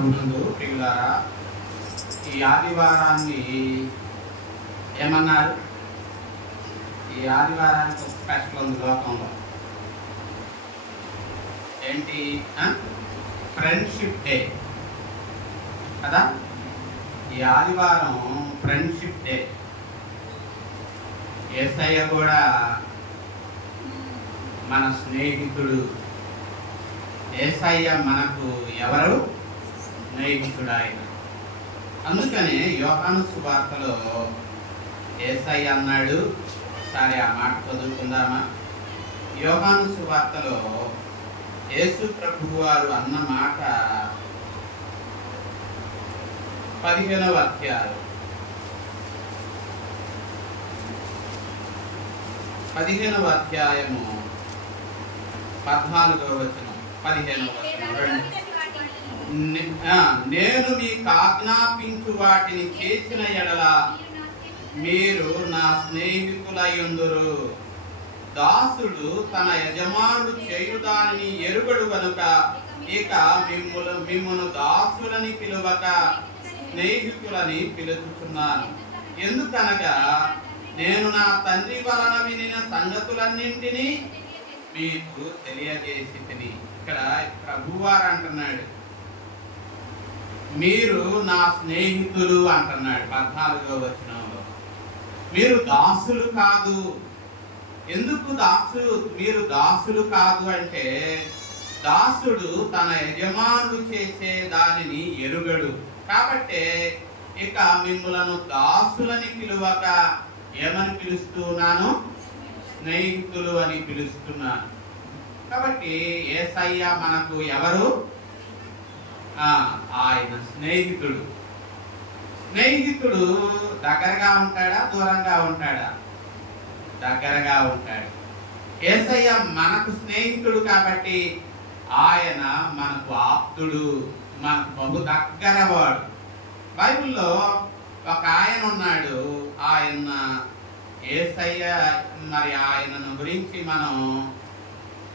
ప్రభునందు ప్రియులారా, ఈ ఆదివారాన్ని ఏమన్నారు? ఈ ఆదివారానికి ఒక స్పెషల్ ఉంది లోకంలో. ఏంటి? ఫ్రెండ్షిప్ డే కదా. ఈ ఆదివారం ఫ్రెండ్షిప్ డే. యేసయ్య కూడా మన స్నేహితుడు. యేసయ్య మనకు ఎవరు? స్నేహితుడు ఆయన. అందుకని యోహాను సువార్తలో యేసయ్య అన్నాడు. సరే, ఆ మాట చదువుకుందామా? యోహాను సువార్తలో యేసు ప్రభువు వారు అన్న మాట 15వ అధ్యాయం 14వ వచనం 15వ వచనం. నేను మీకు ఆజ్ఞాపించు వాటిని చేసిన ఎడల మీరు నా స్నేహితులయ్యుందురు. దాసుడు తన యజమానుడు చేయుదానిని ఎరుగడు గనుక ఇక మిమ్మును దాసులని పిలువక స్నేహితులని పిలుచుచున్నాను. ఎందుకనగా నేను నా తండ్రి వలన వినిన సంగతులన్నింటినీ మీకు తెలియజేసి తిని. ఇక్కడ ప్రభువారు అంటున్నాడు, మీరు నా స్నేహితులు అంటున్నాడు 14వ వచనంలో. మీరు దాసులు కాదు. ఎందుకు మీరు దాసులు కాదు అంటే, దాసుడు తన యజమానుడు చేసే దానిని ఎరుగడు. కాబట్టి ఇక మిమ్ములను దాసులని పిలువక ఏమని పిలుస్తున్నాను? స్నేహితులు అని పిలుస్తున్నాను. కాబట్టి యేసయ్య మనకు ఎవరు? ఆయన స్నేహితుడు. స్నేహితుడు దగ్గరగా ఉంటాడా, దూరంగా ఉంటాడా? దగ్గరగా ఉంటాడు. యేసయ్య మనకు స్నేహితుడు కాబట్టి ఆయన మనకు ఆప్తుడు, మనకు బహు దగ్గరవాడు. బైబిల్లో ఒక ఆయన ఉన్నాడు. ఆయన యేసయ్య, మరి ఆయనను గురించి మనం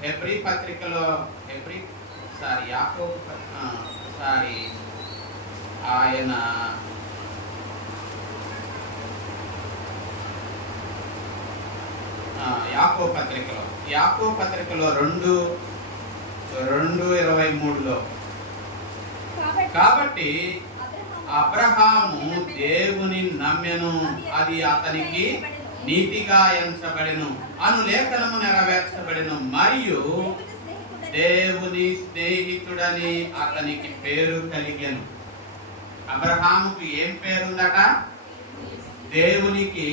హెబ్రీ పత్రికలో ఆయన యాకోబు పత్రికలో 2:23లో, కాబట్టి అబ్రహాము దేవుని నమ్మెను, అది అతనికి నీతిగా ఎంచబడెను అను లేఖనము నెరవేర్చబడెను, మరియు దేవుని స్నేహితుడని అతనికి పేరు కలిగెను. అబ్రహాముకు ఏం పేరుందట? దేవునికి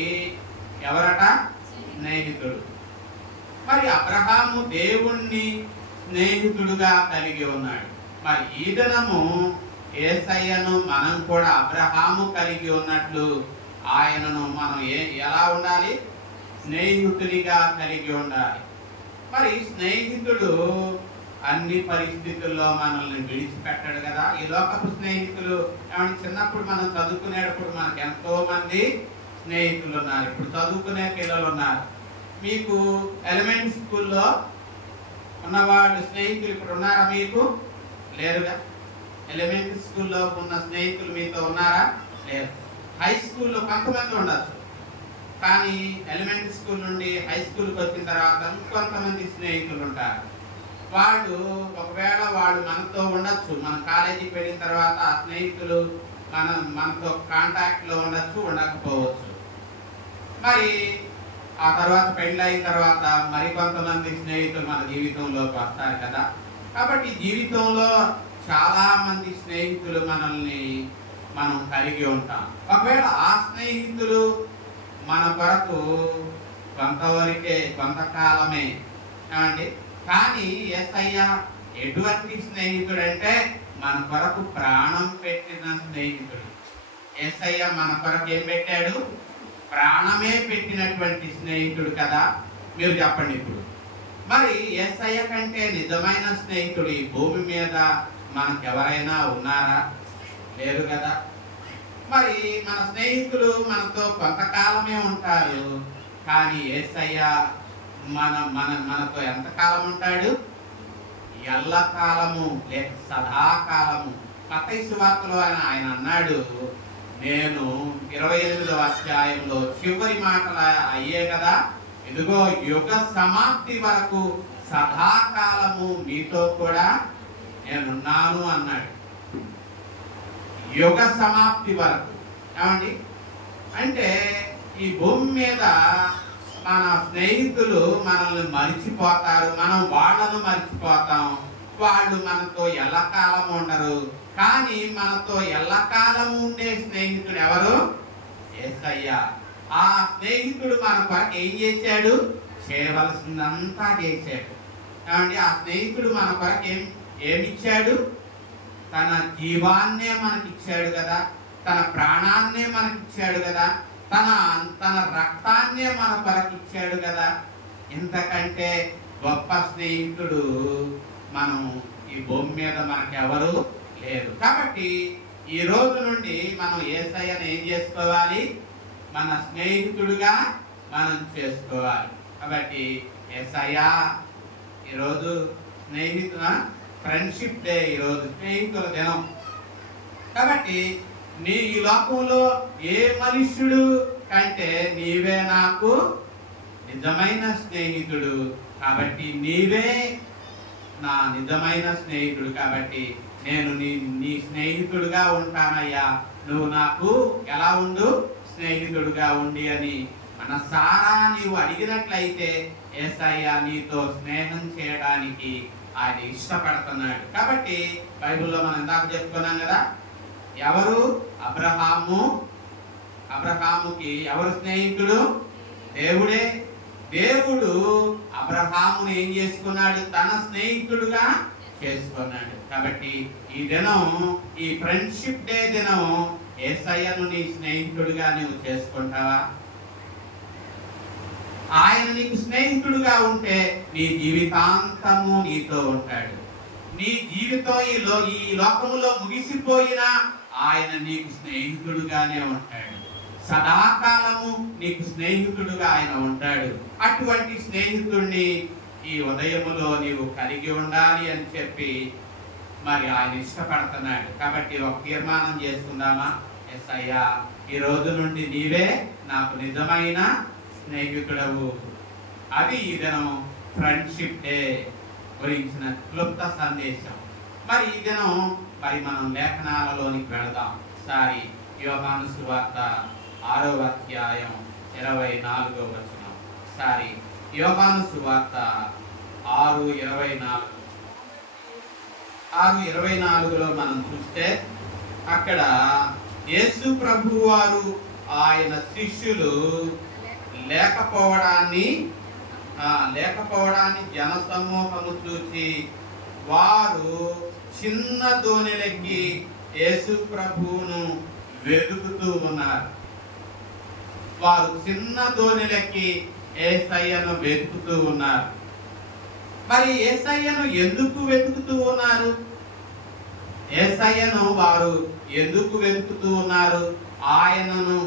ఎవరట? స్నేహితుడు. మరి అబ్రహాము దేవుణ్ణి స్నేహితుడుగా కలిగి ఉన్నాడు. మరి ఈ దినము యేసయ్యను మనం కూడా అబ్రహాము కలిగి ఉన్నట్లు ఆయనను మనం ఎలా ఉండాలి? స్నేహితుడిగా కలిగి ఉండాలి. మరి స్నేహితుడు అన్ని పరిస్థితుల్లో మనల్ని విడిచిపెట్టాడు కదా. ఈ లోకపు స్నేహితులు చిన్నప్పుడు మనం చదువుకునేటప్పుడు మనకు ఎంతో మంది స్నేహితులు ఉన్నారు. ఇప్పుడు చదువుకునే పిల్లలు ఉన్నారు. మీకు ఎలిమెంటరీ స్కూల్లో ఉన్నవాళ్ళు స్నేహితులు ఇప్పుడు ఉన్నారా? మీకు లేరుగా. ఎలిమెంటరీ స్కూల్లో ఉన్న స్నేహితులు మీతో ఉన్నారా? లేరు. హై స్కూల్లో కొంతమంది ఉండొచ్చు, కానీ ఎలిమెంటరీ స్కూల్ నుండి హై స్కూల్కి వచ్చిన తర్వాత ఇంకొంతమంది స్నేహితులు ఉంటారు. వాళ్ళు ఒకవేళ మనతో ఉండొచ్చు, మన కాలేజీకి వెళ్ళిన తర్వాత ఆ స్నేహితులు మనతో కాంటాక్ట్లో ఉండొచ్చు, ఉండకపోవచ్చు. మరి ఆ తర్వాత పెళ్ళి అయిన తర్వాత మరికొంతమంది స్నేహితులు మన జీవితంలోకి వస్తారు కదా. కాబట్టి జీవితంలో చాలా మంది స్నేహితులు మనం కలిగి ఉంటాం. ఒకవేళ ఆ స్నేహితులు మన కొరకు కొంతవరకే, కొంతకాలమే అండి. కానీ యేసయ్య ఎటువంటి స్నేహితుడు అంటే మన కొరకు ప్రాణం పెట్టిన స్నేహితుడు. యేసయ్య మన కొరకు ఏం పెట్టాడు? ప్రాణమే పెట్టినటువంటి స్నేహితుడు కదా. మీరు చెప్పండి ఇప్పుడు. మరి యేసయ్య కంటే నిజమైన స్నేహితుడు ఈ భూమి మీద మనకెవరైనా ఉన్నారా? లేరు కదా. మరి మన స్నేహితులు మనతో కొంతకాలమే ఉంటారు, కానీ యేసయ్య మనతో ఎంతకాలం ఉంటాడు? ఎల్లకాలము లేక సదాకాలము. మత్తయి సువార్తలో ఆయన అన్నాడు, నేను 28వ అధ్యాయంలో చివరి మాటలు అయ్యే కదా, ఇదిగో యుగ సమాప్తి వరకు సదాకాలము మీతో కూడా నేనున్నాను అన్నాడు. యుగ సమాప్తి వరకు. ఏమండి అంటే ఈ భూమి మీద మన స్నేహితులు మనల్ని మరిచిపోతారు, మనం వాళ్ళను మరిచిపోతాం. వాళ్ళు మనతో ఎల్లకాలం ఉండరు. కానీ మనతో ఎల్లకాలం ఉండే స్నేహితుడు ఎవరు? యేసయ్య. ఆ స్నేహితుడు మన కొరకు ఏం చేశాడు? చేయవలసిందంతా చేశాడు. ఏమండి ఆ స్నేహితుడు మన కొరకు ఏమిచ్చాడు? తన జీవాన్నే మనకిచ్చాడు కదా, తన ప్రాణాన్నే మనకిచ్చాడు కదా, తన రక్తాన్నే మన కొరకు ఇచ్చాడు కదా. ఇంతకంటే గొప్ప స్నేహితుడు మనం ఈ భూమి మీద మనకెవరు లేరు. కాబట్టి ఈ రోజు నుండి మనం యేసయ్యను ఏం చేసుకోవాలి? మన స్నేహితుడుగా మనం చేసుకోవాలి. కాబట్టి యేసయ్య ఈరోజు ఫ్రెండ్షిప్ డే, ఈరోజు స్నేహితుల దినం. కాబట్టి నీ ఈ లోకంలో ఏ మనుష్యుడు కంటే నీవే నాకు నిజమైన స్నేహితుడు. కాబట్టి నీవే నా నిజమైన స్నేహితుడు. కాబట్టి నేను నీ స్నేహితుడుగా ఉంటానయ్యా, నువ్వు నాకు ఎలా ఉండు? స్నేహితుడుగా ఉండి అని మనసారా నీవు అడిగినట్లయితే యేసయ్య నీతో స్నేహం చేయడానికి ఆయన ఇష్టపడుతున్నాడు. కాబట్టి బైబిల్లో మనం ఇందాక చెప్పుకున్నాం కదా, ఎవరు? అబ్రహాముకి ఎవరు స్నేహితుడు? దేవుడే. దేవుడు అబ్రహామును ఏం చేసుకున్నాడు? తన స్నేహితుడుగా చేసుకున్నాడు. కాబట్టి ఈ దినం, ఈ ఫ్రెండ్షిప్ డే దినం యేసయ్యను నీ స్నేహితుడిగా నువ్వు చేసుకుంటావా? ఆయన నీకు స్నేహితుడుగా ఉంటే నీ జీవితాంతము నీతో ఉంటాడు. నీ జీవితం ఈ లోకములో ముగిసిపోయినా ఆయన నీకు స్నేహితుడుగానే ఉంటాడు. సదాకాలము నీకు స్నేహితుడుగా ఆయన ఉంటాడు. అటువంటి స్నేహితుడిని ఈ ఉదయములో నీవు కలిగి ఉండాలి అని చెప్పి మరి ఆయన ఇష్టపడుతున్నాడు. కాబట్టి ఒక తీర్మానం చేసుకుందామా? యేసయ్యా ఈ రోజు నుండి నీవే నాకు నిజమైన స్నేహితుడవు. అది ఈ దినం ఫ్రెండ్షిప్ డే గురించిన క్లుప్త సందేశం. మరి ఈ దినం మనం లేఖనాలలోనికి వెళదాం. సారి యోహాను సువార్త 6వ అధ్యాయం 24వ వచనం. సారి యోహాను సువార్త 6:24లో మనం చూస్తే అక్కడ యేసు ప్రభువు వారు ఆయన శిష్యులు లేకపోవడాన్ని జన సమూహము చూసి వారు చిన్న దోణిలెక్కి యేసు ప్రభువును వెతుకుతూ ఉన్నారు. వారు చిన్న దోణిలెక్కి యేసయ్యను వెతుకుతూ ఉన్నారు. మరి యేసయ్యను ఎందుకు వెతుకుతూ ఉన్నారు? యేసయ్యను వారు ఎందుకు వెతుకుతూ ఉన్నారు? ఆయనను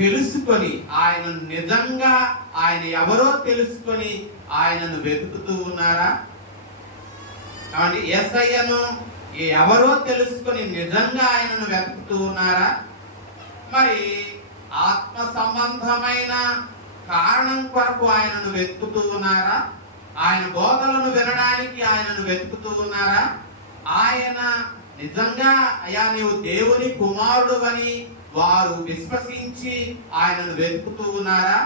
తెలుసుకొని, ఆయన నిజంగా ఆయన ఎవరో తెలుసుకొని ఆయనను వెతుకుతూ ఉన్నారా? కాబట్టి యేసయ్యను ఎవరో తెలుసుకొని నిజంగా ఆయనను వెతుకుతూ ఉన్నారా? మరి ఆత్మ సంబంధమైన కారణం కొరకు ఆయనను వెతుకుతూ ఉన్నారా? ఆయన బోధలను వినడానికి ఆయనను వెతుకుతూ ఉన్నారా? ఆయన నిజంగా అయ్యా నీవు దేవుని కుమారుడు అని వారు విశ్వసించి ఆయనను వెతుకుతూ ఉన్నారా?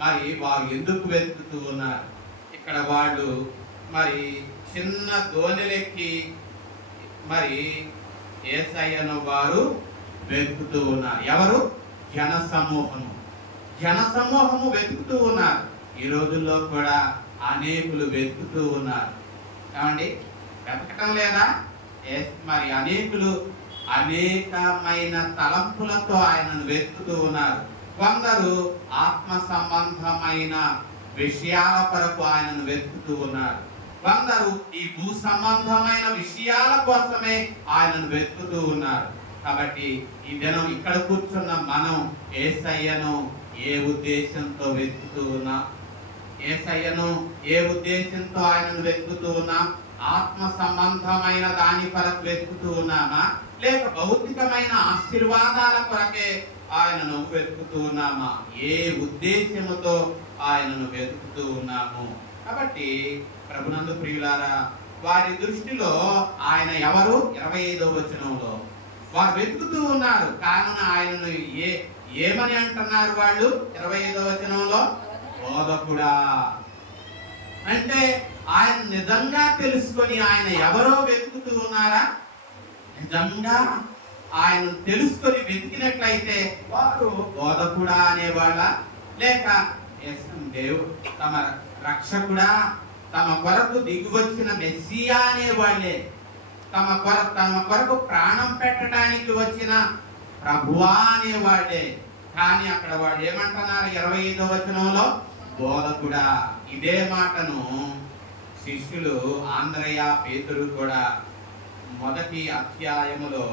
మరి వారు ఎందుకు వెతుకుతూ ఉన్నారు? ఇక్కడ వాళ్ళు మరి చిన్న దోణిలెక్కి మరి యేసయ్యను వారు వెతుకుతూ ఉన్నారు. ఎవరు? జన సమూహము వెతుకుతూ ఉన్నారు. ఈ రోజుల్లో కూడా అనేకులు వెతుకుతూ ఉన్నారు. ఏమండి వెతకటం లేదా? మరి అనేకులు అనేకమైన తలంపులతో ఆయనను వెతుకుతూ ఉన్నారు. కొందరు ఆత్మ సంబంధమైన విషయాల కొరకు ఆయనను వెతుకుతూ ఉన్నారు. కొందరు ఈ భూ సంబంధమైన విషయాల కోసమే ఆయనను వెతుకుతూ ఉన్నారు. కాబట్టి ఈ దినం ఇక్కడ కూర్చున్న మనం యేసయ్యను ఏ ఉద్దేశంతో వెతుకుతూ ఉన్నాం? యేసయ్యను ఏ ఉద్దేశంతో ఆయనను వెతుకుతూ ఉన్నాం? ఆత్మ సంబంధమైన దాని కొరకు వెతుకుతూ ఉన్నామా, లేక భౌతికమైన ఆశీర్వాదాల కొరకే ఆయనను వెతుకుతూ ఉన్నామా? ఏ ఉద్దేశముతో ఆయనను వెతుకుతూ ఉన్నాము? కాబట్టి ప్రభునందు ప్రియులారా, వారి దృష్టిలో ఆయన ఎవరు? 25వ వచనంలో వారు వెతుకుతూ ఉన్నారు. కావున ఆయనను ఏమని అంటున్నారు వాళ్ళు? 25వ వచనంలో బోధకుడా. అంటే ఆయన నిజంగా తెలుసుకొని ఆయన ఎవరో వెతుకుతూ ఉన్నారా? నిజంగా ఆయన తెలుసుకొని వెతికినట్లయితే వారు బోధకుడా అనేవాళ్ళ, లేక దేవుడు తమ రక్షకుడా, తమ కొరకు దిగివచ్చిన మెస్సియా అనేవాళ్ళే, తమ కొరకు ప్రాణం పెట్టడానికి వచ్చిన ప్రభువా అనేవాళ్ళే. కానీ అక్కడ వాళ్ళు ఏమంటున్నారు? 25వ వచనంలో బోధకుడా. ఇదే మాటను శిష్యులు ఆంద్రయ, పేతురు కూడా మొదటి అధ్యాయములో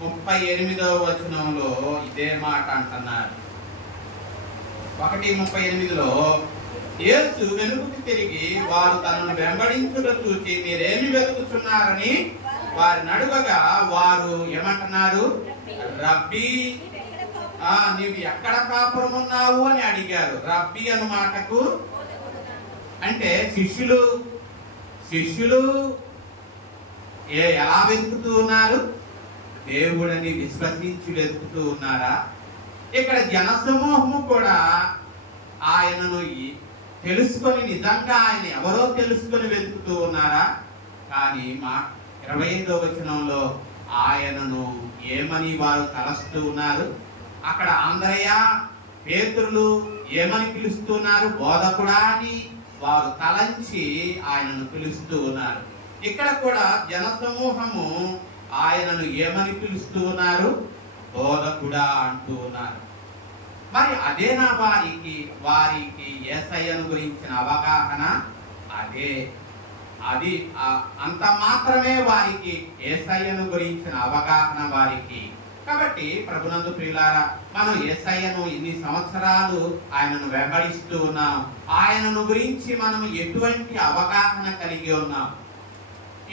38వ వచనంలో ఇదే మాట అంటున్నారు. 1:38లో యేసు వెనుకకు తిరిగి వారు తనను వెంబడించుట చూచి మీరేమి వెతుకుతున్నారని వారిని అడుగగా వారు ఏమంటున్నారు? రబ్బీ, నీవు ఎక్కడ కాపురం ఉన్నావు అని అడిగారు. రబ్బీ అన్న మాటకు అంటే శిష్యులు ఎలా వెతుకుతూ ఉన్నారు? దేవుడని విశ్వసించి వెతుకుతూ ఉన్నారా? ఇక్కడ జనసమూహము కూడా ఆయనను తెలుసుకొని నిజంగా ఆయన ఎవరో తెలుసుకొని వెతుకుతూ ఉన్నారా? కానీ 25వ వచనంలో ఆయనను ఏమని వారు తలస్తూ ఉన్నారు? అక్కడ ఆంద్రయ, పేతురులు ఏమని పిలుస్తున్నారు? బోధకుడా అని వారు తలంచి ఆయనను పిలుస్తూ ఉన్నారు. ఇక్కడ కూడా జనసమూహము ఆయనను ఏమని పిలుస్తూ ఉన్నారు? బోధకుడా అంటూ ఉన్నారు. మరి అదేనా వారికి యేసయ్యను గురించిన అవగాహన? అది అంత మాత్రమే వారికి యేసయ్యను గురించిన అవగాహన వారికి. కాబట్టి ప్రభునందు ప్రియులారా, మనం యేసయ్యను ఇన్ని సంవత్సరాలు ఆయనను వెంబడిస్తూ ఉన్నాం. ఆయనను గురించి మనం ఎటువంటి అవగాహన కలిగి ఉన్నాం?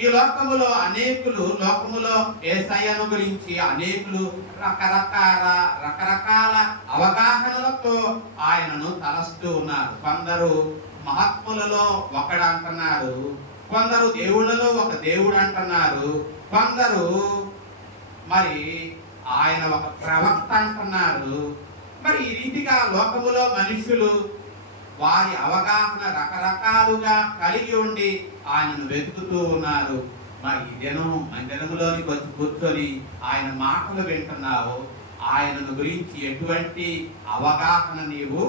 ఈ లోకములో యేసయ్యను గురించి అనేకులు రకరకాల అవగాహనలతో ఆయనను తలస్తూ ఉన్నారు. కొందరు మహాత్ములలో ఒకడు అంటున్నారు, కొందరు దేవుళ్ళలో ఒక దేవుడు అంటున్నారు, కొందరు మరి ఆయన ఒక ప్రవక్త అంటున్నారు. మరి ఈ రీతిగా లోకములో మనుషులు వారి అవగాహన రకరకాలుగా కలిగి ఉండి ఆయనను వెతుకుతూ ఉన్నారు. మరి ఇదేనో మందిరములోనికి వచ్చి కూర్చొని ఆయన మాటలు వింటున్నావు, ఆయనను గురించి ఎటువంటి అవగాహన నీవు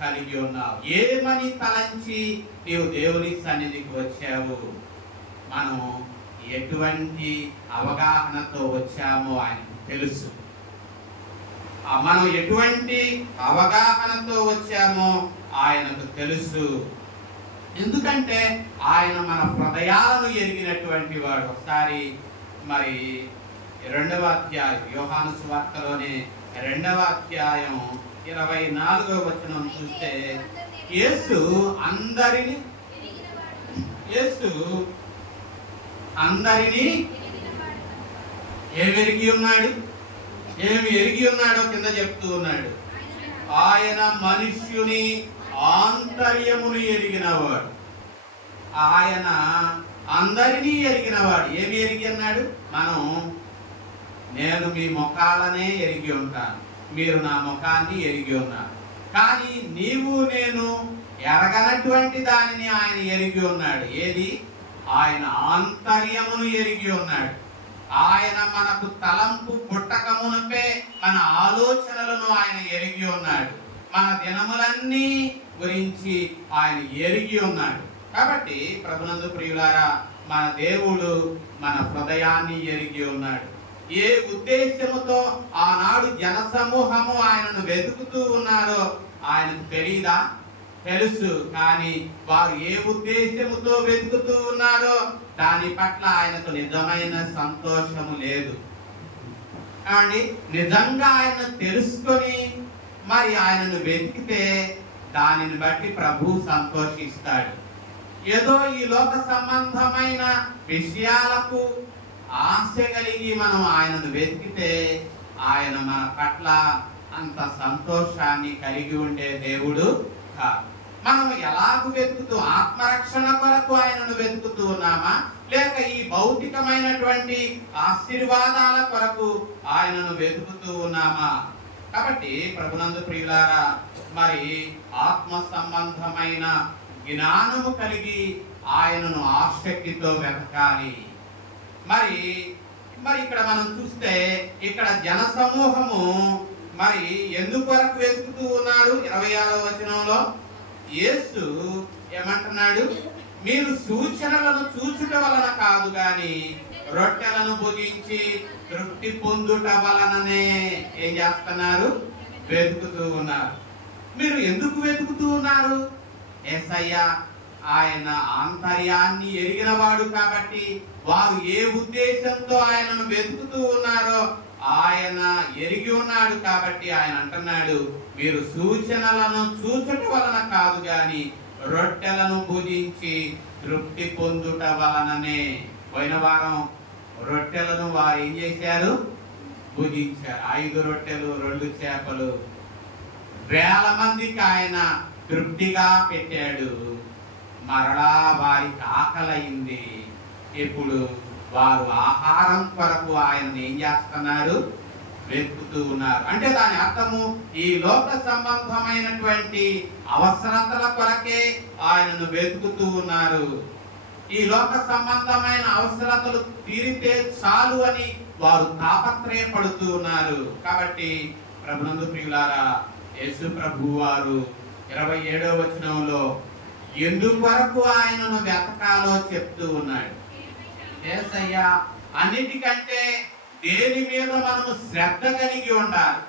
కలిగి ఉన్నావు? ఏమని తలంచి నీవు దేవుని సన్నిధికి వచ్చావు? మనం ఎటువంటి అవగాహనతో వచ్చామో ఆయనకు తెలుసు. మనం ఎటువంటి అవగాహనతో వచ్చామో ఆయనకు తెలుసు. ఎందుకంటే ఆయన మన హృదయాలను ఎరిగినటువంటి వాడు. ఒకసారి మరి 2వ అధ్యాయం, యోహాను సువార్తలోనే 2వ అధ్యాయం 24వ వచనం చూస్తే యేసు అందరినీ ఏమి ఎరిగి ఉన్నాడో కింద చెప్తూ ఉన్నాడు. ఆయన మనుష్యుని ఆంతర్యమును ఎరిగినవాడు. ఆయన అందరినీ ఎరిగినవాడు. ఏమి ఎరిగి అన్నాడు? నేను మీ ముఖాలనే ఎరిగి ఉంటాను, మీరు నా ముఖాన్ని ఎరిగి ఉన్నారు. కానీ నీవు నేను ఎరగనటువంటి దానిని ఆయన ఎరిగి ఉన్నాడు. ఏది? ఆయన ఆంతర్యమును ఎరిగి ఉన్నాడు. ఆయన మనకు తలంపు పుట్టకమునపే మన ఆలోచనలను ఆయన ఎరిగి ఉన్నాడు. మన దినములన్నీ గురించి ఆయన ఎరిగి ఉన్నాడు. కాబట్టి ప్రభునందు ప్రియులారా, మన దేవుడు మన హృదయాన్ని ఎరిగి ఉన్నాడు. ఏ ఉద్దేశముతో ఆనాడు జనసమూహము ఆయనను వెతుకుతూ ఉన్నారో ఆయనకు తెలీదా? తెలుసు. కానీ వారు ఏ ఉద్దేశముతో వెతుకుతూ ఉన్నారో దాని పట్ల ఆయనకు నిజమైన సంతోషము లేదు. కానీ నిజంగా ఆయన తెలుసుకొని మరి ఆయనను వెతికితే దానిని బట్టి ప్రభు సంతోషిస్తాడు. ఏదో ఈ లోక సంబంధమైన విషయాలకు ఆశ కలిగి మనం ఆయనను వెతికితే ఆయన మన పట్ల అంత సంతోషాన్ని కలిగి ఉండే దేవుడు కాదు. మనం ఎలాగూ వెతుకుతూ ఆత్మరక్షణ కొరకు ఆయనను వెతుకుతూ ఉన్నామా, లేక ఈ భౌతికమైనటువంటి ఆశీర్వాదాల కొరకు ఆయనను వెతుకుతూ ఉన్నామా? కాబట్టి ప్రభునందు ప్రియులారా, మరి ఆత్మ సంబంధమైన జ్ఞానము కలిగి ఆయనను ఆసక్తితో వెతకాలి. మరి ఇక్కడ మనం చూస్తే ఇక్కడ జన సమూహము మరి ఎందుకొరకు వెతుకుతూ ఉన్నారు? 26వ వచనంలో యేసు ఏమంటున్నాడు? మీరు సూచనలను చూచుట వలన కాదు గాని రొట్టెలను భుజించి తృప్తి పొందుట వలననే ఏం చేస్తున్నారు? వెతుకుతూ ఉన్నారు. మీరు ఎందుకు వెతుకుతూ ఉన్నారు? యేసయ్య ఆయన ఆంతర్యాన్ని ఎరిగినవాడు కాబట్టి, వారు ఏ ఉద్దేశంతో ఆయనను వెతుకుతూ ఉన్నారో ఆయన ఎరిగి ఉన్నాడు కాబట్టి ఆయన అంటున్నాడు, మీరు సూచనలను చూచుట వలన కాదు గాని రొట్టెలను భుజించి తృప్తి పొందుట వలననే. పోయిన వారం రొట్టెలను వారు ఏం చేశారు? భుజించారు. 5 రొట్టెలు 2 చేపలు వేల మందికి ఆయన తృప్తిగా పెట్టాడు. మరలా వారికి ఆకలైంది. ఇప్పుడు వారు ఆహారం కొరకు ఆయన ఏం చేస్తున్నారు? వెతుకుతూ ఉన్నారు. అంటే దాని అర్థము ఈ లోక సంబంధమైనటువంటి అవసరతల కొరకే ఆయనను వెతుకుతూ ఉన్నారు. ఈ లోక సంబంధమైన అవసరతలు తీరితే చాలు అని వారు తాపత్రయపడుతూ ఉన్నారు. కాబట్టి ప్రభునందు ప్రియులారా, యేసు ప్రభువు వారు 27వ వచనంలో ఎందుకొరకు ఆయనను వెతకాలో చెప్తూ ఉన్నాడు. యేసయ్య అన్నిటికంటే దేని మీద మనము శ్రద్ధ కలిగి ఉండాలి,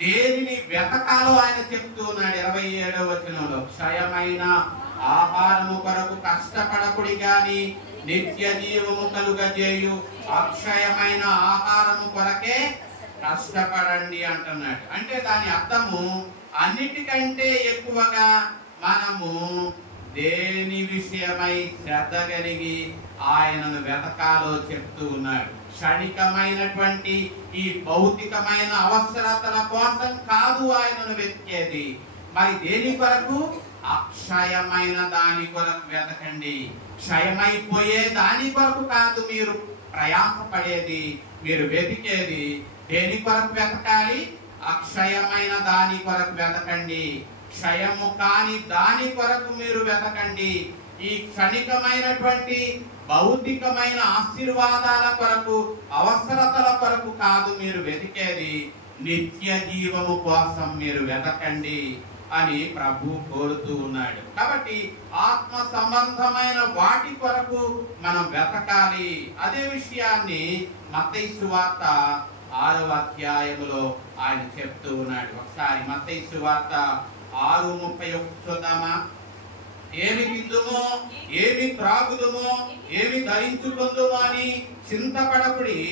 దేనిని వెతకాలో ఆయన చెప్తూ ఉన్నాడు. 27వ వచనంలో క్షయమైన ఆహారము కొరకు కష్టపడకుడి గాని నిత్య జీవము కలుగజేయు అక్షయమైన ఆహారము కొరకే కష్టపడండి అంటున్నాడు. అంటే దాని అర్థము అన్నిటికంటే ఎక్కువగా మనము దేని విషయమై శ్రద్ధ కలిగి ఆయనను వెతకాలో చెప్తూ ఉన్నాడు. క్షణికమైనటువంటి ఈ భౌతికమైన అవసరతల కోసం కాదు ఆయనను వెతికేది. మరి దేని కొరకు? అక్షయమైన దాని కొరకు వెతకండి. క్షయమైపోయే దాని కొరకు కాదు మీరు ప్రయాసపడేది, మీరు వెతికేది. దేని కొరకు వెతకాలి? అక్షయమైన దాని కొరకు వెతకండి. క్షయము కాని దాని కొరకు మీరు వెతకండి. ఈ క్షణికమైనటువంటి భౌతికమైన ఆశీర్వాదాల కొరకు, అవసరతల కొరకు కాదు మీరు వెతికేది, నిత్య జీవము కోసం మీరు వెతకండి అని ప్రభు కోరుతూ ఉన్నాడు. కాబట్టి ఆత్మ సంబంధమైన వాటి కొరకు మనం వెతకాలి. అదే విషయాన్ని మత్తయి సువార్త 6వ అధ్యాయములో ఆయన చెప్తూ ఉన్నాడు. ఒకసారి మత్తయి సువార్త 6:31 చూద్దామా? ఏమి తిందుమో, ఏమి త్రాగుదుమో, ఏమి ధరించుకుందుమో అని చింతపడకుడి,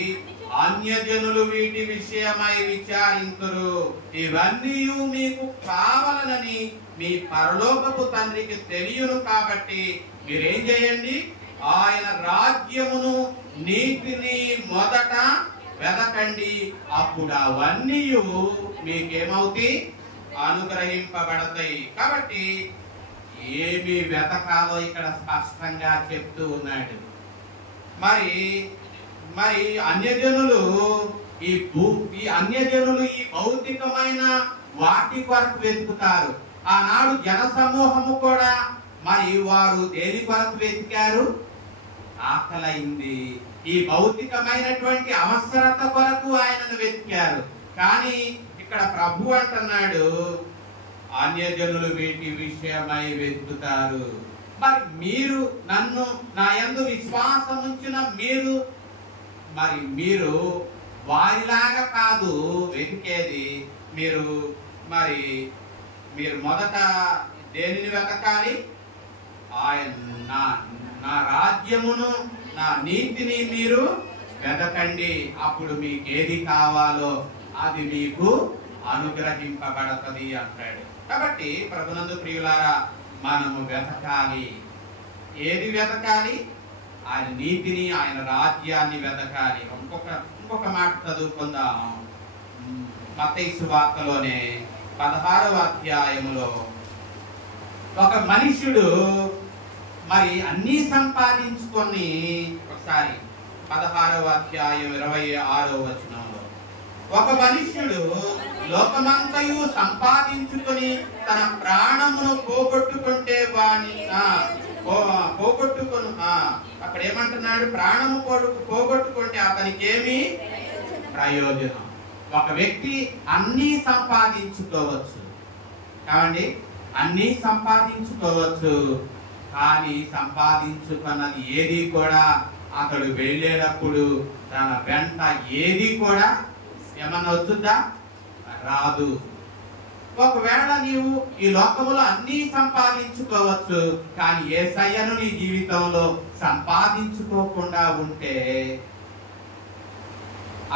అన్యజనులు వీటి విషయమై విచారింతురు. ఇవన్నీ మీకు కావాలనని మీ పరలోకపు తండ్రికి తెలియను. కాబట్టి మీరేం చేయండి? ఆయన రాజ్యమును నీతిని మొదట వెతకండి, అప్పుడు అవన్నీ మీకేమవుతాయి? అనుగ్రహింపబడతాయి. కాబట్టి ఏమి వెతకాలో ఇక్కడ స్పష్టంగా చెప్తూ ఉన్నాడు. మరి అన్యజనులు ఈ భౌతికమైన వాటి కొరకు వెతుకుతారు. ఆనాడు జన సమూహము కూడా మరి వారు దేని కొరకు వెతికారు? ఆకలైంది. ఈ భౌతికమైనటువంటి అవసరత కొరకు ఆయనను వెతికారు. కానీ ఇక్కడ ప్రభు అంటున్నాడు, అన్యజనులు వీటి విషయమై వెతుకుతారు. మరి మీరు నన్ను నా యందు విశ్వాసం ఉంచిన మీరు వారిలాగా కాదు వెతికేది. మీరు మొదట దేనిని వెతకాలి? నా రాజ్యమును, నా నీతిని మీరు వెతకండి. అప్పుడు మీకు ఏది కావాలో అది మీకు అనుగ్రహింపబడతది అంటాడు. కాబట్టి ప్రభునందు ప్రియులారా, మనము వెతకాలి. ఏది వెతకాలి? ఆయన నీతిని, ఆయన రాజ్యాన్ని వెతకాలి. ఇంకొక మాట చదువుకుందాం. మత్తయి సువార్తలోనే 16వ అధ్యాయములో ఒక మనుష్యుడు మరి అన్నీ సంపాదించుకొని, ఒకసారి 16వ అధ్యాయం 26వ వచనంలో, ఒక మనుష్యుడు లోకమంతయు సంపాదించుకొని తన ప్రాణమును పోగొట్టుకుంటే అక్కడ ఏమంటున్నాడు? ప్రాణము పోగొట్టుకుంటే అతనికి ఏమి ప్రయోజనం? ఒక వ్యక్తి అన్నీ సంపాదించుకోవచ్చు కావండి, అన్నీ సంపాదించుకోవచ్చు, కానీ సంపాదించుకున్నది ఏది కూడా అతడు వెళ్ళేటప్పుడు తన వెంట ఏది కూడా ఏమన్నా వచ్చుద్దా? రాదు. ఒకవేళ నీవు ఈ లోకములో అన్నీ సంపాదించుకోవచ్చు, కానీ యేసయ్యను నీ జీవితంలో సంపాదించుకోకుండా ఉంటే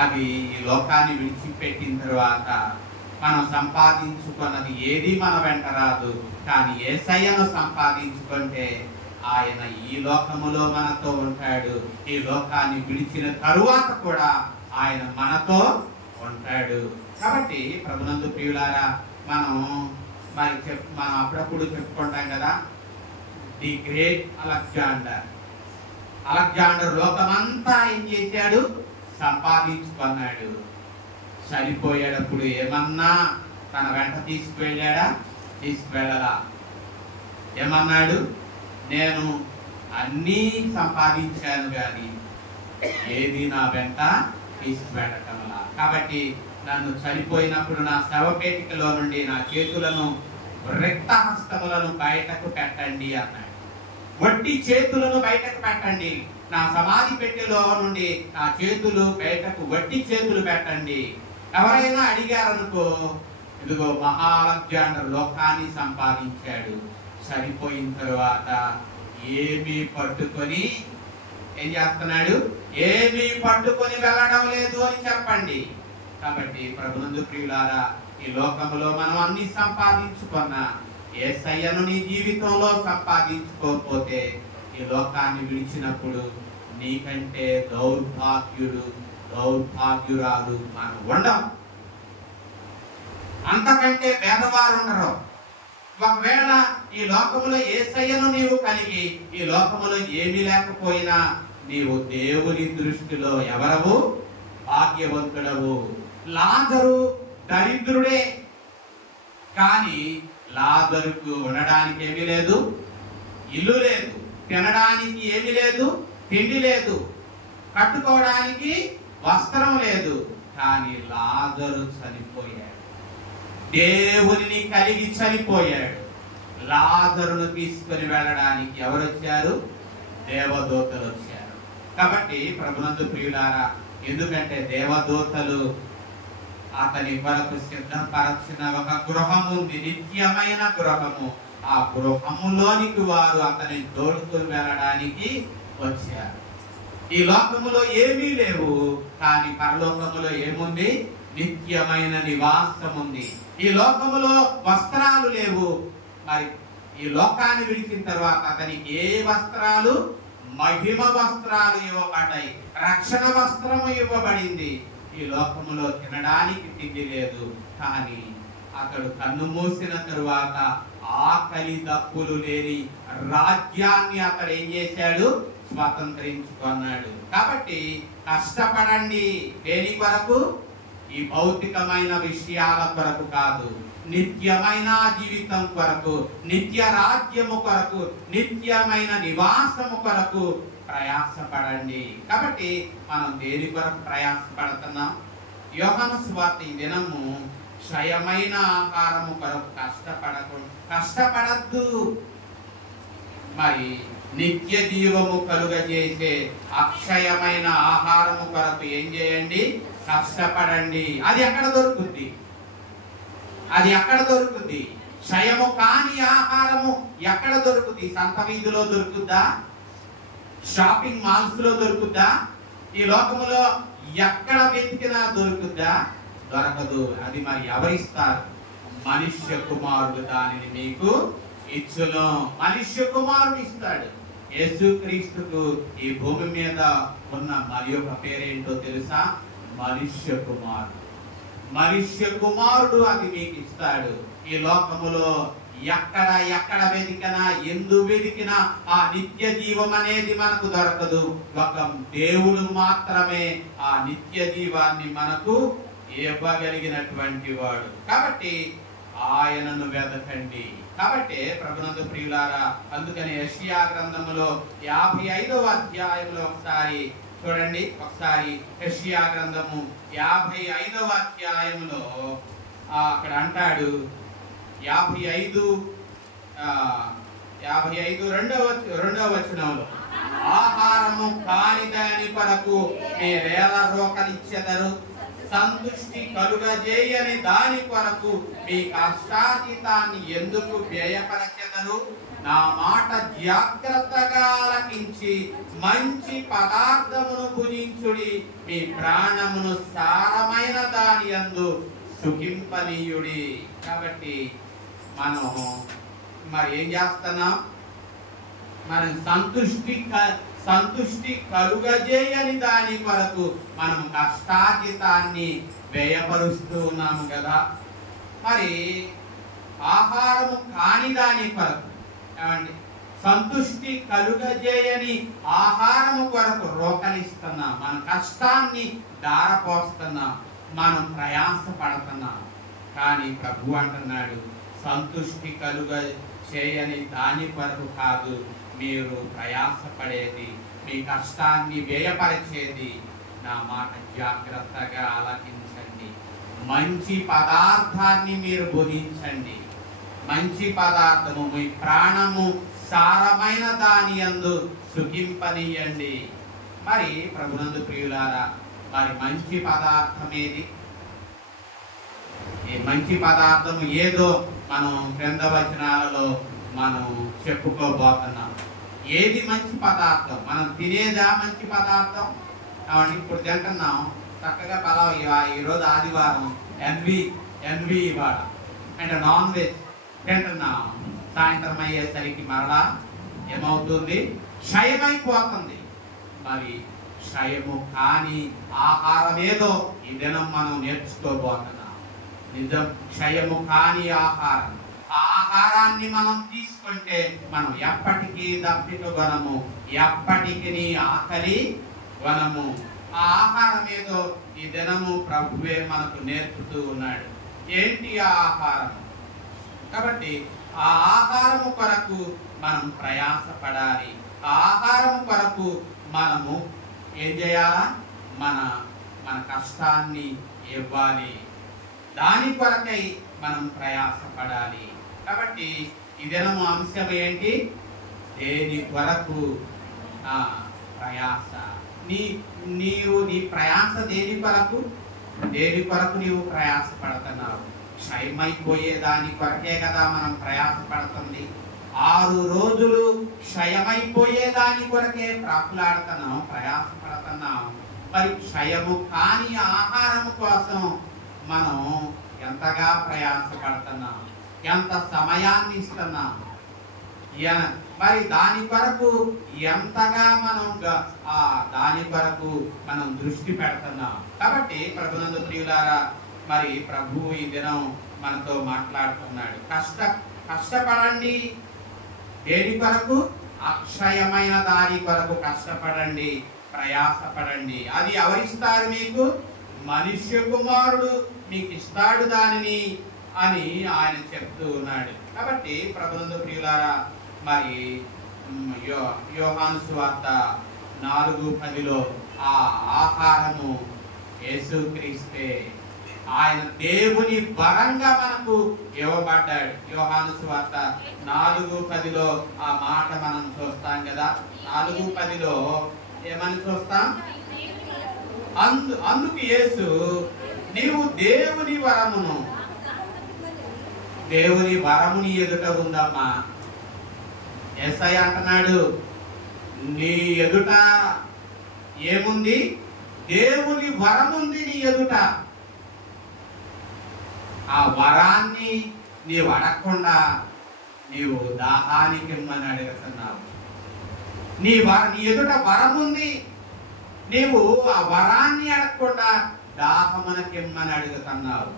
అది ఈ లోకాన్ని విడిచిపెట్టిన తర్వాత మనం సంపాదించుకున్నది ఏది మన వెంట రాదు. కానీ యేసయ్యను సంపాదించుకుంటే ఆయన ఈ లోకములో మనతో ఉంటాడు, ఈ లోకాన్ని విడిచిన తరువాత కూడా ఆయన మనతో ఉంటాడు. కాబట్టి ప్రభునందు ప్రియులారా, మనం అప్పుడప్పుడు చెప్పుకుంటాం కదా, ది గ్రేట్ అలెగ్జాండర్ లోకమంతా ఏం చేశాడు? సంపాదించుకున్నాడు. చనిపోయేటప్పుడు ఏమన్నా తన వెంట తీసుకువెళ్ళాడా? తీసుకువెళ్ళలా. ఏమన్నాడు? నేను అన్నీ సంపాదించాను కానీ ఏది నా వెంట తీసుకువెళ్ళటంలా. కాబట్టి నన్ను చనిపోయినప్పుడు నా శవపేటికలో నుండి నా చేతులను, రిక్త హస్తములను బయటకు పెట్టండి అన్నాడు. వట్టి చేతులను బయటకు పెట్టండి. నా సమాధి పెట్టెలో నుండి నా చేతులు బయటకు, వట్టి చేతులు పెట్టండి. ఎవరైనా అడిగారనుకో, ఇదిగో అలెగ్జాండర్ లోకాన్ని సంపాదించాడు, చనిపోయిన తరువాత ఏమీ పట్టుకొని ఏం చేస్తున్నాడు? ఏమీ పట్టుకొని వెళ్ళడం లేదు అని చెప్పండి. కాబట్టి ప్రభునందు ప్రియులారా, ఈ లోకంలో మనం అన్ని సంపాదించుకున్నా యేసయ్యను నీ జీవితంలో సంపాదించుకోకపోతే ఈ లోకాన్ని విడిచినప్పుడు నీకంటే దౌర్భాగ్యురాలు మనం ఉండం, అంతకంటే పేదవారు ఉండరు. ఒకవేళ ఈ లోకములో యేసయ్యను నీవు కలిగి ఈ లోకములో ఏమీ లేకపోయినా నీవు దేవుని దృష్టిలో ఎవరవు? భాగ్యవంతుడవు. లాజరు దరిద్రుడే, కానీ లాజరుకు ఉండడానికి ఏమీ లేదు, ఇల్లు లేదు, తినడానికి ఏమీ లేదు, తిండి లేదు, కట్టుకోవడానికి వస్త్రం లేదు. కానీ లాజరు చనిపోయాడు, దేవునిని కలిగి చనిపోయాడు. లాజరును తీసుకొని వెళ్ళడానికి ఎవరు వచ్చారు? దేవదూతలు వచ్చారు. కాబట్టి ప్రభునందు ప్రియులారా, ఎందుకంటే దేవదూతలు అతని కొరకు సిద్ధపరచిన ఒక గృహము ఉంది, నిత్యమైన గృహము. ఆ గృహములోనికి వారు అతని తోడుకొని వెళ్ళడానికి వచ్చారు. ఈ లోకములో ఏమీ లేవు, కానీ పరలోకములో ఏముంది? నిత్యమైన నివాసం ఉంది. ఈ లోకములో వస్త్రాలు లేవు, మరి ఈ లోకాన్ని విడిచిన తర్వాత అతనికి ఏ వస్త్రాలు? మహిమ వస్త్రాలు ఇవ్వబడ్డాయి, రక్షణ వస్త్రము ఇవ్వబడింది. ఈ లోకములో తినడానికి తిండి లేదు, కానీ అతడు కన్ను మూసిన తరువాత ఆకలి దప్పులు లేని రాజ్యాన్ని అతడు ఏం చేశాడు? స్వతంత్రించుకున్నాడు. కాబట్టి కష్టపడండి. దేని కొరకు? ఈ భౌతికమైన విషయాల కొరకు కాదు, నిత్యమైన జీవితం కొరకు, నిత్య రాజ్యము కొరకు, నిత్యమైన నివాసము కొరకు ప్రయాసపడండి. కాబట్టి మనం దేని కొరకు ప్రయాసపడుతున్నాం? యోహాను సువార్త ఈ దినము క్షయమైన ఆహారము కొరకు కష్టపడద్దు, మరి నిత్య జీవము కలుగజేసే అక్షయమైన ఆహారము కొరకు ఏం చేయండి? కష్టపడండి. అది ఎక్కడ దొరుకుద్ది? అది ఎక్కడ దొరుకుద్ది? క్షయము కాని ఆహారము ఎక్కడ దొరుకుద్ది? సంత వీధిలో దొరుకుద్దా? షాపింగ్ మాల్స్ లో దొరుకుద్దా? ఈ లోకములో ఎక్కడ వెతికినా దొరుకుద్దా? దొరకదు. అది మరి ఎవరిస్తారు? మనుష్య కుమారుడు దానిని మీకు ఇచ్చును. మనుష్య కుమారుడు ఇస్తాడు. యేసుక్రీస్తుకు ఈ భూమి మీద ఉన్న మరి ఒక పేరేంటో తెలుసా? మనుష్య కుమారుడు. మనుష్య కుమారుడు అది మీకు ఇస్తాడు. ఈ లోకములో ఎక్కడ వెతికినా, ఎందు వెతికినా ఆ నిత్య జీవం అనేది మనకు దొరకదు. ఒక దేవుడు మాత్రమే ఆ నిత్య జీవాన్ని మనకు ఇవ్వగలిగినటువంటి వాడు. కాబట్టి ఆయనను వెతకండి. కాబట్టి ప్రభునందు ప్రియులారా, అందుకని యెషయా గ్రంథములో 55వ అధ్యాయంలో ఒకసారి చూడండి. ఒకసారి యెషయా గ్రంథము 55వ అధ్యాయంలో అక్కడ అంటాడు, 55 రెండవ వచనంలో, ఆహారము కాని దాని కొరకు మీరేల రోకలిచ్చెదరు, సంతుష్టి కలుగజేయని దాని కొరకు మీ కష్టాతీతాన్ని ఎందుకు వ్యయపరచెదరు? నా మాట జాగ్రత్తగా ఆలకించి మంచి పదార్థమును భుజించుడి, మీ ప్రాణమును సారమైన దాని యందు సుఖింపనీయుడి. కాబట్టి మనం మరి ఏం చేస్తున్నాం? మనం సంతుష్టి కలుగజేయని దాని కొరకు మనం కష్టార్జితాన్ని వ్యయపరుస్తూ ఉన్నాము కదా. మరి ఆహారము కాని దాని కొరకు, ఏమండి, సంతుష్టి కలుగజేయని ఆహారము కొరకు రోకలిస్తున్నాం, మన కష్టాన్ని దారపోస్తున్నాం, మనం ప్రయాస పడుతున్నాం. కానీ ప్రభు అంటున్నాడు, సంతుష్టి కలుగ చేయని దాని కొరకు కాదు మీరు ప్రయాసపడేది, మీ కష్టాన్ని వ్యయపరిచేది. నా మాట జాగ్రత్తగా ఆలకించండి, మంచి పదార్థాన్ని మీరు భుజించండి. మంచి పదార్థము మీ ప్రాణము సారమైన దాని యందు సుఖింపనీయండి. మరి ప్రభునందు ప్రియులారా, మరి మంచి పదార్థం ఏది? ఈ మంచి పదార్థం ఏదో మనం క్రింద వచనాలలో మనం చెప్పుకోబోతున్నాం. ఏది మంచి పదార్థం? మనం తినేదా మంచి పదార్థం? ఇప్పుడు తింటున్నాం చక్కగా పలావ్. ఈరోజు ఆదివారం ఎన్వి ఇవాళ అంటే నాన్ వెజ్ తింటున్నాం. సాయంత్రం అయ్యేసరికి మరలా ఏమవుతుంది? క్షయమైపోతుంది. మరి క్షయము కాని ఆహారం ఏదో ఈ దినం మనం నేర్చుకోబోతున్నాం. నిజం, క్షయము కాని ఆహారం. ఆ ఆహారాన్ని మనం తీసుకుంటే మనం ఎప్పటికీ దప్పికగొనము, ఎప్పటికీ ఆకలి వనము. ఆ ఆహారం ఏదో ఈ దినము ప్రభువే మనకు నేర్పుతూ ఉన్నాడు. ఏంటి ఆ ఆహారం? కాబట్టి ఆ ఆహారము కొరకు మనం ప్రయాసపడాలి. ఆ ఆహారం కొరకు మనము ఏం చేయాలా? మన కష్టాన్ని ఇవ్వాలి. దాని కొరకై మనం ప్రయాసపడాలి. కాబట్టి ఈ దినము అంశం ఏంటి? దేని కొరకు ప్రయాస. నీ ప్రయాస దేని కొరకు? దేని కొరకు నీవు ప్రయాస పడుతున్నావు? క్షయమైపోయే దాని కొరకే కదా మనం ప్రయాస పడుతుంది. 6 రోజులు క్షయమైపోయే దాని కొరకే ప్రాకులాడుతున్నాం, ప్రయాస పడుతున్నాం. మరి క్షయము కాని ఆహారం కోసం మనం ఎంతగా ప్రయాస పడుతున్నాం, ఎంత సమయాన్ని ఇస్తున్నాం, మరి దాని కొరకు ఎంతగా మనం దాని కొరకు మనం దృష్టి పెడుతున్నాం. కాబట్టి ప్రభునందు ప్రియులారా, మరి ప్రభువు ఈ దినం మనతో మాట్లాడుతున్నాడు. కష్టపడండి. దేని కొరకు? అక్షయమైన దాని కొరకు కష్టపడండి, ప్రయాసపడండి. అది ఎవరిస్తారు మీకు? మనుష్య కుమారుడు మీకు ఇస్తాడు దానిని అని ఆయన చెప్తూ ఉన్నాడు. కాబట్టి ప్రభునందు ప్రియులారా, మరి యోహాను సువార్త 4:10లో ఆ ఆహారము యేసుక్రీస్తే, ఆయన దేవుని వరంగా మనకు ఇవ్వబడ్డాడు. యోహాను సువార్త 4:10లో ఆ మాట మనం చూస్తాం కదా. 4:10లో ఏమని చూస్తాం? అందుకు యేసు, నీవు దేవుని వరమును, దేవుని వరముని ఎదుట ఉందమ్మా. యేసయ్య అంటున్నాడు, నీ ఎదుట ఏముంది? దేవుని వరముంది నీ ఎదుట. ఆ వరాన్ని నీవు అడగకుండా నీవు దాహానికి ఇమ్మని అడుగుతున్నావు. నీ ఎదుట వరం ఉంది, నీవు ఆ వరాన్ని అడగకుండా దాహమునకిమ్మని అడుగుతున్నావు.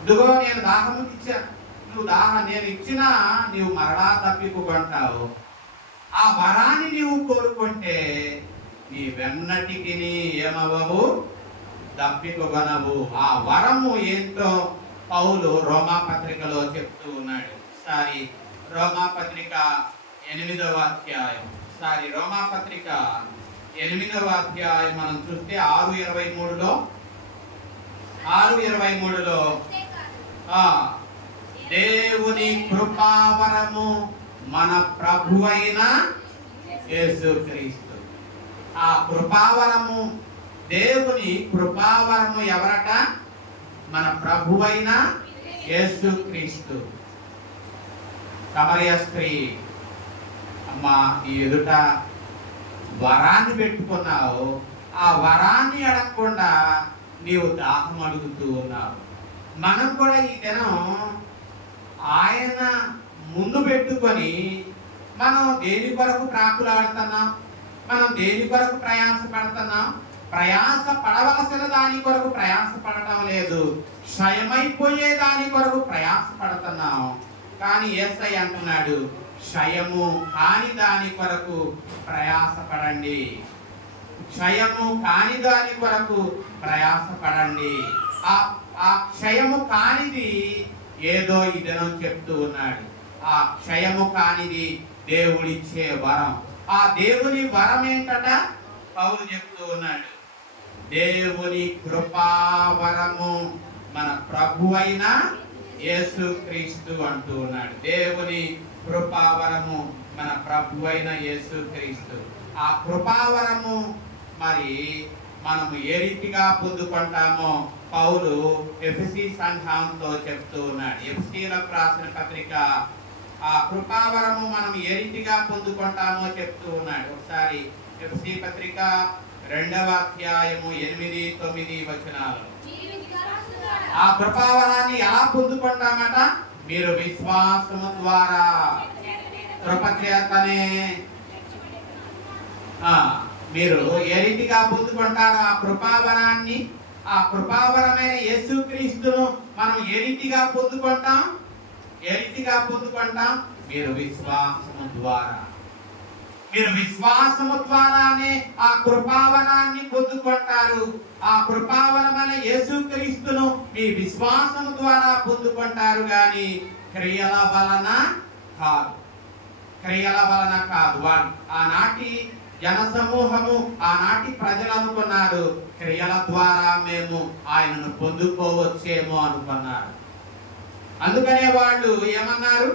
ఇదిగో నేను దాహముకి ఇచ్చాను, నువ్వు నేను ఇచ్చినా నీవు మరలా తప్పికొంటావు. ఆ వరాన్ని నీవు కోరుకుంటే నీ వెన్నటికి ఏమవ్వవు, తప్పికొనవు. ఆ వరము ఏంటో పౌలు రోమాపత్రికలో చెప్తూ ఉన్నాడు. రోమాపత్రిక 8వ అధ్యాయం, రోమాపత్రిక 8వ అధ్యాయం మనం చూస్తే 6:23లో దేవుని కృపావరము మన ప్రభువైన యేసుక్రీస్తు. ఆ కృపావరము, దేవుని కృపావరము ఎవరట? మన ప్రభువైన యేసుక్రీస్తు. సమరయ స్త్రీ, అమ్మా ఈ ఎదుట వరాన్ని పెట్టుకున్నావు, ఆ వరాన్ని అడగకుండా నీవు దాహం అడుగుతూ ఉన్నావు. మనం కూడా ఈ దినం ఆయన ముందు పెట్టుకొని మనం దేని కొరకు ప్రాకులాడుతున్నాం, మనం దేని కొరకు ప్రయాస పడుతున్నాం? ప్రయాస పడవలసిన దాని కొరకు ప్రయాస పడటం లేదు, క్షయమైపోయే దాని కొరకు ప్రయాస పడుతున్నాం. కానీ యేసయ్య అంటున్నాడు, క్షయము కాని దాని కొరకు ప్రయాసపడండి, క్షయము కాని దాని కొరకు ప్రయాసపడండి. ఆ క్షయము కానిది ఏదో ఈ దినం చెప్తూ ఉన్నాడు. ఆ క్షయము కానిది దేవుడిచ్చే వరం. ఆ దేవుని వరం ఏంటట? పౌలు చెప్తూ ఉన్నాడు, దేవుని కృపావరము మన ప్రభువైన యేసుక్రీస్తు అంటూ ఉన్నాడు. దేవుని కృపావరము మన ప్రభువైన యేసుక్రీస్తు. ఆ కృపావరము మరి మనము ఏ రీతిగా పొందుకుంటామో పౌలు ఎఫెసీ సంఘంతో చెప్తూ ఉన్నాడు. ఎఫెసీలకు రాసిన పత్రిక ఆ కృపావరము మనం ఏ రీతిగా పొందుకుంటామో చెప్తూ ఉన్నాడు. ఒకసారి ఎఫెసీ పత్రిక 2వ అధ్యాయము 8-9 వచనాలు. ఆ కృపావరాన్ని ఎలా పొందుకుంటామట? మీరు విశ్వాసము ద్వారా కృపచేతనే మీరు ఏ రీతిగా పొందుకుంటారో ఆ కృపావరాన్ని, ఆ కృపావరమైన యేసుక్రీస్తును మనం ఏ రీతిగా పొందుకుంటాం? మీరు విశ్వాసము ద్వారా. మీరు విశ్వాసము ద్వారానే ఆ కృపావరాన్ని పొందుకుంటారు. ఆ కృపావరమైన యేసుక్రీస్తును మీ విశ్వాసము ద్వారా పొందుకుంటారు, గాని క్రియల వలన కాదు. ఆనాటి జనసమూహము, ఆనాటి ప్రజలు అనుకున్నారు, క్రియల ద్వారా మేము ఆయనను పొందుకోవచ్చేమో అనుకున్నారు. అందుకనే వాళ్ళు ఏమన్నారు?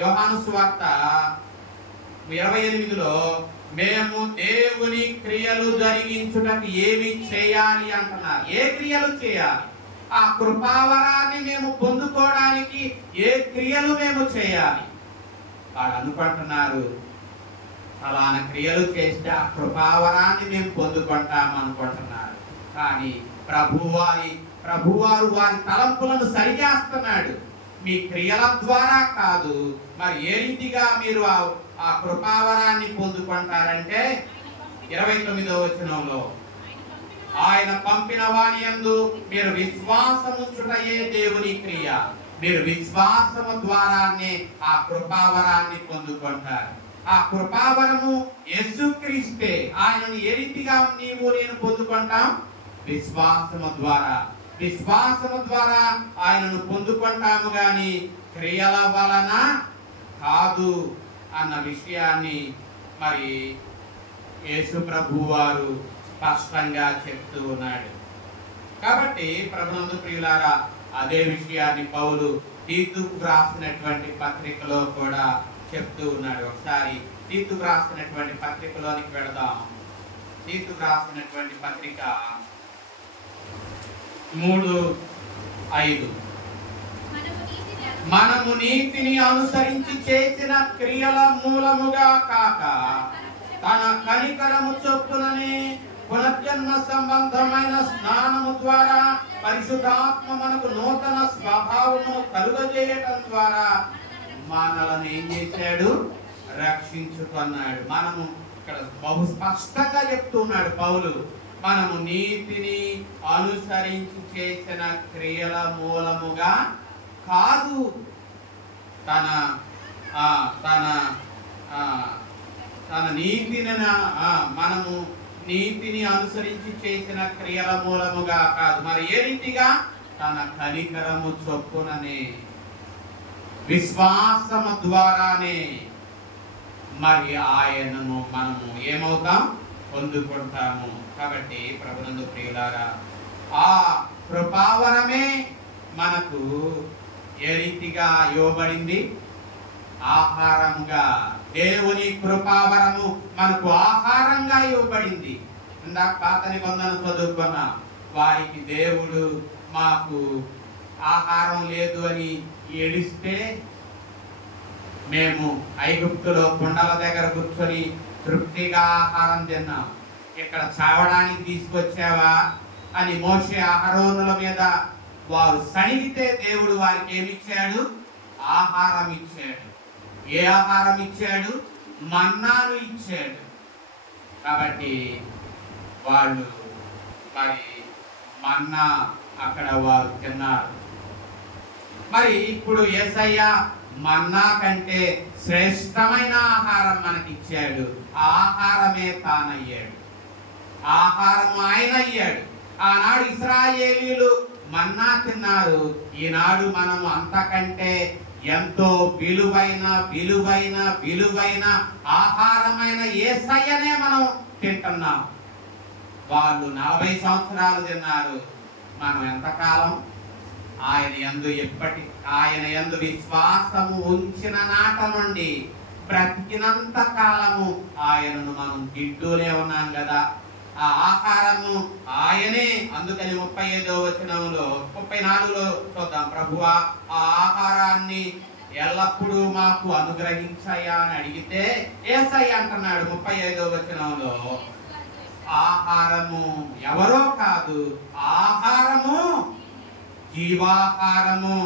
యోహాను సువార్త 28లో మేము దేవుని క్రియలు జరిగించుటకు ఏమి చేయాలి అంటున్నారు. ఏ క్రియలు చేయాలి? ఆ కృపావరాన్ని మేము పొందుకోవడానికి ఏ క్రియలు మేము చేయాలి? వాళ్ళు అనుకుంటున్నారు, అలాన క్రియలు చేస్తే ఆ కృపావరాన్ని మేము పొందుకుంటాం అనుకుంటున్నారు. కానీ ప్రభువారు వారి తలంపులను సరిచేస్తున్నాడు. మీ క్రియల ద్వారా కాదు, మరి ఏ రీతిగా మీరు ఆ కృపావరాన్ని పొందుకుంటారంటే 29వ వచనంలో, ఆయన పంపిన వాని యందు మీరు విశ్వాసముంచుటయే దేవుని క్రియ. మీరు విశ్వాసము ద్వారానే ఆ కృపావరాన్ని పొందుకుంటారు. ఆ కృపావరము యేసుక్రీస్తే. ఆయనను ఏ రీతిగా నీవు నేను పొందుకుంటాం? విశ్వాసము ద్వారా. విశ్వాసము ద్వారా ఆయనను పొందుకుంటాము, గాని క్రియల వలన కాదు అన్న విషయాన్ని మరి యేసు ప్రభు వారు స్పష్టంగా చెప్తూ ఉన్నాడు. కాబట్టి ప్రభునందు ప్రియులారా, అదే విషయాన్ని పౌలు తీతుకు రాసినటువంటి పత్రికలో కూడా చెప్తూ ఉన్నాడు. ఒకసారి తీతుకు రాసినటువంటి పత్రికలోనికి వెళదాం. తీతుకు రాసినటువంటి పత్రిక 3:5. మనము నీతిని అనుసరించి చేసిన క్రియల మూలముగా కాక తన కనికరము చొప్పుననే పునర్జన్మ సంబంధమైన స్నానము ద్వారా పరిశుద్ధాత్మ మనకు నూతన స్వభావమును కలుగజేయటం ద్వారా మనలను ఏం చేశాడు? రక్షించుకున్నాడు. మనము ఇక్కడ బహు స్పష్టంగా చెప్తున్నాడు పౌలు, మనము నీతిని అనుసరించి చేసిన క్రియల మూలముగా కాదు, తన తన తన నీతిని మనము నీతిని అనుసరించి చేసిన క్రియల మూలముగా కాదు, మరి ఏ రీతిగా? తన కనికరము చొప్పుననే, విశ్వాసము ద్వారానే మరి ఆయనను మనము ఏమవుతాం? పొందుకుంటాము. కాబట్టి ప్రభునందు ప్రియులారా, ఆ కృపావరమే మనకు ఏ రీతిగా ఇవ్వబడింది? ఆహారంగా. దేవుని కృపావరము మనకు ఆహారంగా ఇవ్వబడింది. ఇందాక పాత నిబంధన చదువుకున్నా, వారికి దేవుడు మాకు ఆహారం లేదు అని ఏడిస్తే మేము ఐగుప్తులో కుండల దగ్గర కూర్చొని తృప్తిగా ఆహారం తిన్నాం. ఇక్కడ చావడానికి తీసుకొచ్చావా అని మోషే అహరోనుల మీద వారు సణిగితే దేవుడు వారికి ఏమిచ్చాడు? ఆహారం ఇచ్చాడు. ఏ ఆహారం ఇచ్చాడు? మన్నాను ఇచ్చాడు. కాబట్టి వాళ్ళు మరి మన్నా అక్కడ వారు తిన్నారు. మరి ఇప్పుడు యేసయ్య మన్నా కంటే శ్రేష్టమైన ఆహారం మనకిచ్చాడు. ఆహారమే తానయ్యాడు. ఆహారం ఆయన అయ్యాడు. ఆనాడు ఇశ్రాయేలీయులు మన్నా తిన్నారు. ఈనాడు మనము అంతకంటే ఎంతో విలువైన విలువైన విలువైన ఆహారమైన యేసయ్యనే మనం తింటున్నాం. వాళ్ళు 40 సంవత్సరాలు తిన్నారు. మనం ఎంతకాలం? ఆయన యందు విశ్వాసము ఉంచిన నాట నుండి బ్రతికినంత కాలము ఆయనను మనం తింటూనే ఉన్నాం కదా. ఆ ఆహారము ఆయనే. అందుకని 35వ వచనంలో 34లో చూద్దాం. ప్రభువా, ఆ ఆహారాన్ని ఎల్లప్పుడూ మాకు అనుగ్రహించయ్యా అని అడిగితే యేసయ్య అంటున్నాడు 35వ వచనంలో, ఆహారము ఎవరో కాదు, ఆహారము జీవాహారము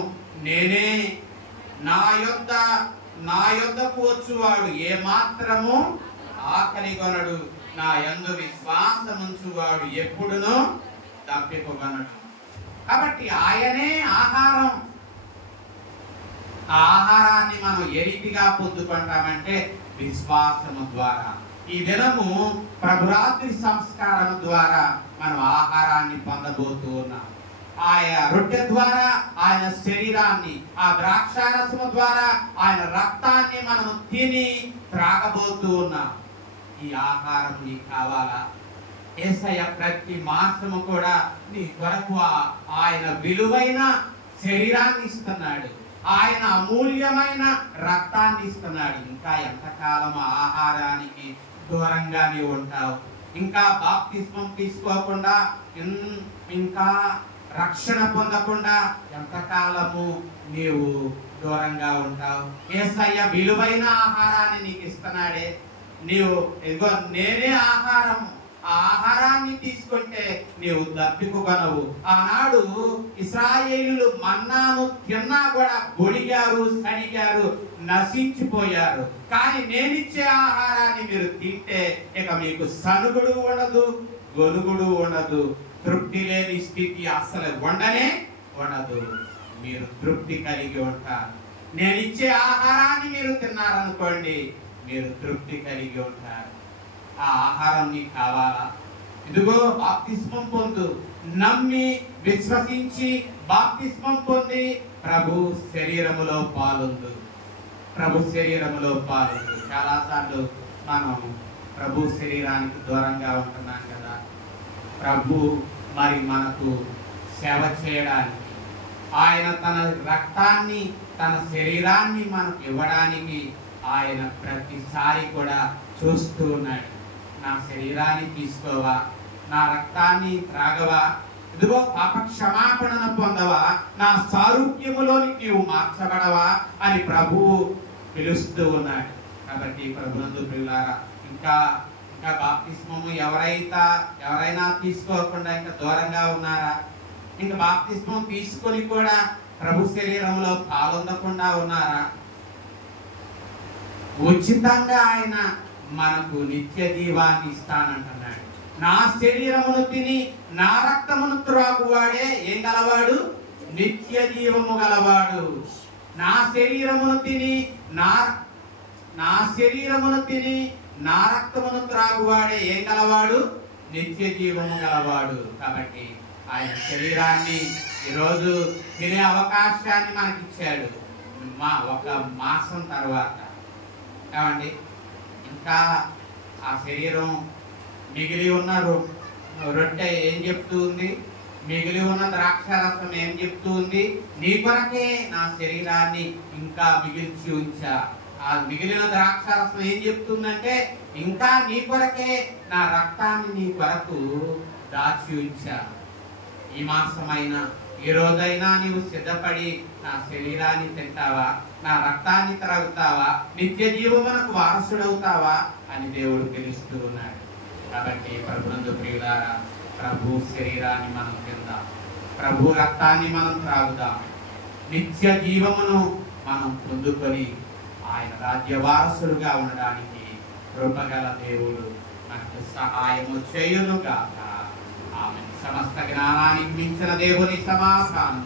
నేనే. నా యొద్దకు వచ్చువాడు ఏ మాత్రము ఆకలి కొనడు. నా యందు విశ్వాసముంచువాడు ఎప్పుడునూ తప్పిపోగలడు. కాబట్టి ఆయనే ఆహారం. ఆ ఆహారాన్ని మనం ఏ రీతిగా పొందుకుంటామంటే విశ్వాసము ద్వారా. ఈ దినము ప్రభురాత్రి సంస్కారం ద్వారా మనం ఆహారాన్ని పొందబోతూ ఉన్నాం. ఆయన రొట్టె ద్వారా ఆయన శరీరాన్ని, ఆ ద్రాక్షారసము ద్వారా ఆయన రక్తాన్ని మనం తిని త్రాగబోతూ ఉన్నాం. ఈ ఆహారం నీకు కావాలా? యేసయ్య ప్రతి మాసము కూడా నీ కొరకు ఆయన విలువైన శరీరాన్ని ఇస్తున్నాడు. ఆయన అమూల్యమైన రక్తాన్ని ఇస్తున్నాడు. ఇంకా ఎంతకాలం ఆహారానికి దూరంగానే ఉంటావు? ఇంకా బాప్తిస్మం తీసుకోకుండా, ఇంకా రక్షణ పొందకుండా ఎంతకాలము నీవు దూరంగా ఉంటావు? యేసయ్య విలువైన ఆహారాన్ని నీకు ఇస్తున్నాడే. నీవు ఇదిగో నేనే ఆహారం, ఆ ఆహారాన్ని తీసుకుంటే నీవు దప్పికొనవు. ఆనాడు ఇశ్రాయేలీయులు మన్నాను తిన్నా కూడా గొడిగారు, సణిగారు, నశించిపోయారు. కానీ నేనిచ్చే ఆహారాన్ని మీరు తింటే ఇక మీకు సనుగుడు ఉండదు, గొనుగుడు ఉండదు, తృప్తి లేని స్థితి అస్సలు ఉండనే ఉండదు. మీరు తృప్తి కలిగి ఉంటారు. నేనిచ్చే ఆహారాన్ని మీరు తిన్నారనుకోండి, మీరు తృప్తి కలిగి ఉంటారు. ఆ ఆహారం నీకు కావాలా? ఇదిగో బాప్తిస్మం పొందు. నమ్మి విశ్వసించి బాప్తిస్మం పొంది ప్రభు శరీరములో పాలుందు. ప్రభు శరీరములో పాలుందు. చాలాసార్లు మనం ప్రభు శరీరానికి దూరంగా ఉంటున్నాం కదా. ప్రభు మరి మనకు సేవ చేయడానికి, ఆయన తన రక్తాన్ని, తన శరీరాన్ని మనకు ఇవ్వడానికి ఆయన ప్రతిసారి కూడా చూస్తూ ఉన్నాడు. నా శరీరాన్ని తీసుకోవా? నా రక్తాన్ని త్రాగవా? ఇదిగో పాప క్షమాపణను పొందవా? నా సారూప్యములోనికి నీవు మార్చబడవా అని ప్రభువు పిలుస్తూ ఉన్నాడు. కాబట్టి ప్రభునందు ప్రియులారా, ఇంకా బాప్తిస్మము ఎవరైనా తీసుకోకుండా ఇంకా దూరంగా ఉన్నారా? ఇంకా బాప్తిస్మం తీసుకొని కూడా ప్రభు శరీరంలో పాల్గొనకుండా ఉన్నారా? ఉచితంగా ఆయన మనకు నిత్య జీవాన్ని ఇస్తానంటున్నాడు. నా శరీరమును తిని నా రక్తమును త్రాగువాడే ఏం గలవాడు? నిత్య జీవము గలవాడు. నా శరీరమును తిని నా రక్తమును త్రాగువాడే ఏం గలవాడు? నిత్య జీవము గలవాడు. కాబట్టి ఆయన శరీరాన్ని ఈరోజు తినే అవకాశాన్ని మనకిచ్చాడు. ఒక మాసం తర్వాత ఏమండి, ఇంకా ఆ శరీరం మిగిలి ఉన్న రొట్టె ఏం చెప్తూ ఉంది? మిగిలి ఉన్న ద్రాక్షారసం ఏం చెప్తూ ఉంది? నీ కొరకే నా శరీరాన్ని ఇంకా మిగిల్చి ఉంచా. ఆ మిగిలిన ద్రాక్షారసం ఏం చెప్తుందంటే, ఇంకా నీ కొరకే నా రక్తాన్ని నీ కొరకు దాచి ఉంచా. ఈ మాసమైనా ఈ రోజైనా నీవు సిద్ధపడి నా శరీరాన్ని తింటావా, నా రక్తాన్ని త్రాగుతావా, నిత్య జీవమునకు వారసుడవుతావా అని దేవుడు తెలుస్తూ ఉన్నాడు. కాబట్టి ప్రభునందు ప్రియులారా, ప్రభు శరీరాన్ని మనం తిందాం, ప్రభు రక్తాన్ని మనం త్రాగుదాం, నిత్య జీవమును మనం పొందుకొని ఆయన రాజ్య వారసులుగా ఉండడానికి కృపగల దేవుడు మనకు సహాయము చేయునుగాక. ఆమె సమస్త జ్ఞానానికి మించిన దేవుని సమాధానం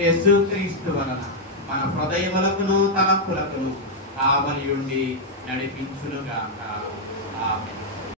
యేసుక్రీస్తు వలన మన హృదయములకును తలపులకును కావలి ఉండి నడిపించునుగాక. ఆమె